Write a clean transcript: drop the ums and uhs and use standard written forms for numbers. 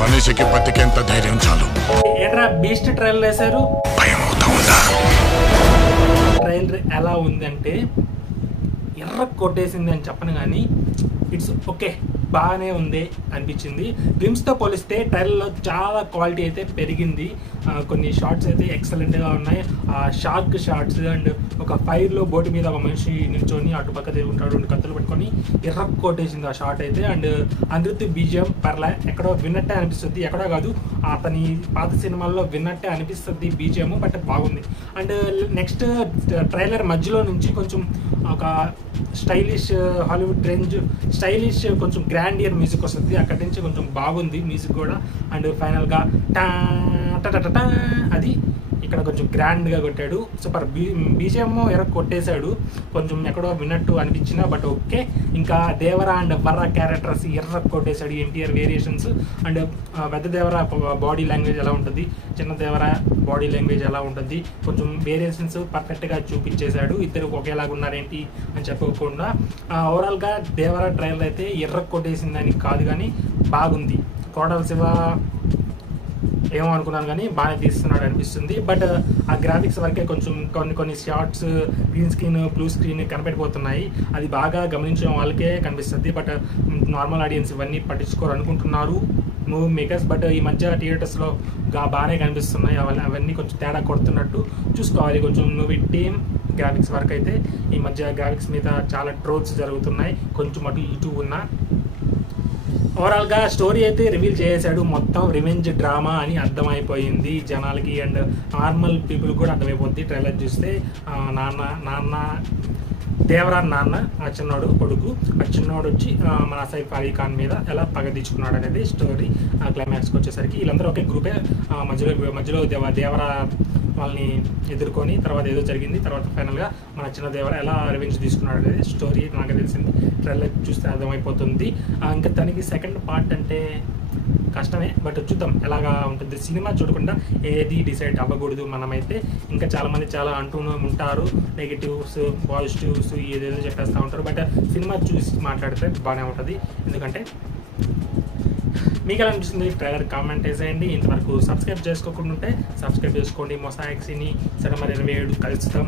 మనిషికి బతికేంత ధైర్యం చాలు. ఏంట్రా బీస్ట్ ట్రైలర్ వేశారు, భయం అవుతా ఉందా? ట్రైలర్ ఎలా ఉందంటే ఎర్ర కొట్టేసింది అని చెప్పను కానీ ఇట్స్ ఓకే, బాగానే ఉంది అనిపించింది. గ్లిమ్స్తో పోలిస్తే ట్రైలర్లో చాలా క్వాలిటీ అయితే పెరిగింది. కొన్ని షార్ట్స్ అయితే ఎక్సలెంట్గా ఉన్నాయి. షార్క్ షార్ట్స్ అండ్ ఒక ఫైర్లో బోటు మీద ఒక మనిషి నిల్చొని అటుపక్క తిరుగుంటాడు, 2 కత్తులు పెట్టుకొని ఎర్ర కొట్టేసింది ఆ షార్ట్ అయితే. అండ్ అనిరుద్ధ్ బీజిఎం పర్లే, ఎక్కడో విన్నట్టే అనిపిస్తుంది, ఎక్కడో కాదు అతని పాత సినిమాల్లో విన్నట్టే అనిపిస్తుంది బీజిఎం, బట్ బాగుంది. అండ్ నెక్స్ట్ ట్రైలర్ మధ్యలో నుంచి కొంచెం ఒక స్టైలిష్ హాలీవుడ్ రేంజ్ స్టైలిష్ కొంచెం గ్రాండియర్ మ్యూజిక్ వస్తుంది, అక్కడి నుంచి కొంచెం బాగుంది మ్యూజిక్ కూడా. అండ్ ఫైనల్గా టా టా అది ఇక్కడ కొంచెం గ్రాండ్గా కొట్టాడు. సూపర్ బీజిఎం ఎర్ర కొట్టేశాడు, కొంచెం ఎక్కడో విన్నట్టు అనిపించిన బట్ ఓకే. ఇంకా దేవరా అండ్ బర్రా క్యారెక్టర్స్ ఎర్ర కొట్టేశాడు, ఎన్టీఆర్ వేరియేషన్స్. అండ్ పెద్ద దేవరా బాడీ లాంగ్వేజ్ ఎలా ఉంటుంది, చిన్న దేవరా బాడీ లాంగ్వేజ్ ఎలా ఉంటుంది, కొంచెం వేరియేషన్స్ పర్ఫెక్ట్గా చూపించేశాడు. ఇద్దరు ఒకేలాగా ఉన్నారేంటి అని చెప్పకుండా ఓవరాల్గా దేవరా ట్రైలర్ అయితే ఎర్ర కొట్టేసిందని కాదు కానీ బాగుంది. కోడల శివ ఏమో అనుకున్నాను కానీ బాగానే తీస్తున్నాడు అనిపిస్తుంది. బట్ ఆ గ్రాఫిక్స్ వరకే కొంచెం కొన్ని shorts green screen blue screen కనిపెట్టిపోతున్నాయి, అది బాగా గమనించిన వాళ్ళకే కనిపిస్తుంది. బట్ నార్మల్ ఆడియన్స్ ఇవన్నీ పట్టించుకోరు అనుకుంటున్నారు మూవీ మేకర్స్. బట్ ఈ మధ్య థియేటర్స్లో బాగానే కనిపిస్తున్నాయి, అవన్నీ కొంచెం తేడా కొడుతున్నట్టు చూసుకోవాలి. కొంచెం మూవీ టీమ్ గ్రాఫిక్స్ వరకు అయితే ఈ మధ్య గ్రాఫిక్స్ మీద చాలా ట్రోల్స్ జరుగుతున్నాయి, కొంచెం అటు ఇటు ఉన్న. ఓవరాల్గా స్టోరీ అయితే రివీల్ చేశాడు, మొత్తం రివెంజ్ డ్రామా అని అర్థమైపోయింది జనాలకి. అండ్ నార్మల్ పీపుల్ కూడా అర్థమైపోద్ది ట్రైలర్ చూస్తే. దేవరా నాన్న ఆ చిన్నోడు కొడుకు, ఆ చిన్నోడు వచ్చి మన సైఫ్ అలీ ఖాన్ మీద ఎలా పగ తీర్చుకున్నాడు అనేది స్టోరీ. క్లైమాక్స్కి వచ్చేసరికి వీళ్ళందరూ ఒకే గ్రూపే, మధ్యలో దేవరా వాళ్ళని ఎదుర్కొని తర్వాత ఏదో జరిగింది, తర్వాత ఫైనల్గా మన చిన్న దేవరా ఎలా రివెంజ్ తీసుకున్నాడు అనేది స్టోరీ నాకు తెలిసింది. ట్రైలర్ చూస్తే అర్థమైపోతుంది. ఇంకా దానికి సెకండ్ పార్ట్ అంటే కష్టమే, బట్ చూద్దాం ఎలాగా ఉంటుంది. సినిమా చూడకుండా ఏది డిసైడ్ అవ్వకూడదు మనమైతే. ఇంకా చాలామంది చాలా అంటూనే ఉంటారు నెగిటివ్స్ పాజిటివ్స్ ఏదేదో చెప్పేస్తూ ఉంటారు, బట్ సినిమా చూసి మాట్లాడితే బాగానే ఉంటుంది. ఎందుకంటే మీకు ఎలా అనిపిస్తుంది ట్రైలర్ కామెంట్ వేసేయండి. ఇంతవరకు సబ్స్క్రైబ్ చేసుకోకుండా ఉంటే సబ్స్క్రైబ్ చేసుకోండి. మొసాయిక్ సినీ సెప్టెంబర్ 27 కలుస్తాం.